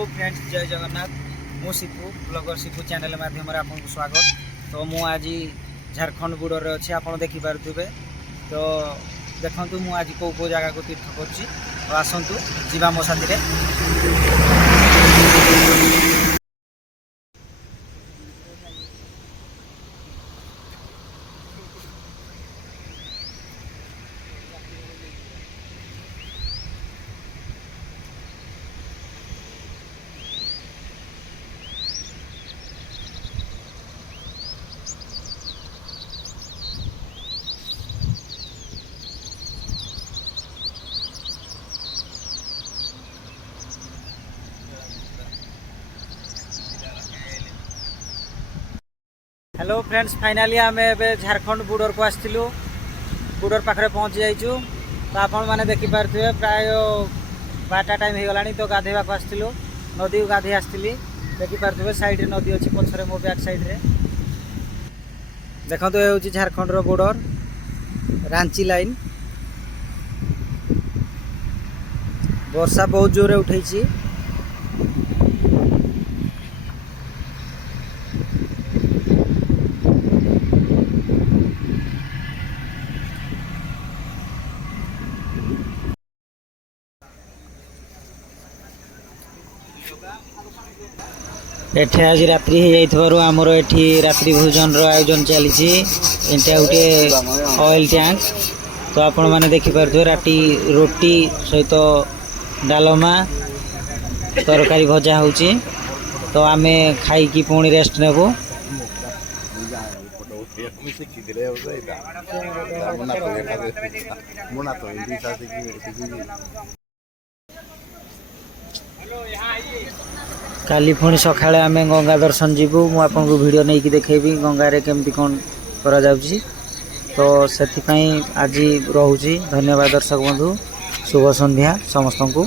Hello friends, जय जगन्नाथ। मु Shipu blogger Shipu channel माध्यम आपको स्वागत। तो मु आज झारखंड बॉर्डर रे अच्छे आप देखिपे। तो देखु मु आज कौ जगह को तीर्थ कर आसतु जीवा मो साथी। हेलो फ्रेंड्स, फाइनाली आम झारखंड बॉर्डर को आसलु। बॉर्डर पाखे पहुँची जाइचु। तो आपण मैंने देखिपे प्राय 12टा टाइम हो गला। तो गाधेवा को आसलु, नदी को गाधे आसती। देखिपे साइड नदी अच्छी पछरे मो बैक साइड रे देखो। ये हूँ झारखंड बॉर्डर रांची लाइन। वर्षा बहुत जोरे उठे। एठे आज रात्रि हो जाइथबारु आमर एठी रात्रि भोजन रो आयोजन चली। एटा गोटे ऑयल टैंक। तो आपण माने देखि पारथो राती रोटी सहित डालमा तरकारी भजा होची। तो आमे खाई की पुणी रेस्ट नेबो। काली पुणी सकाळे आमे गंगा दर्शन जीवु। मु आपनको वीडियो नहीं कि देखेबी गंगा रे केमती कोन करा जाउची। तो सेति पई आज रहूची। धन्यवाद दर्शक बंधु। शुभ संध्या समस्तंकु।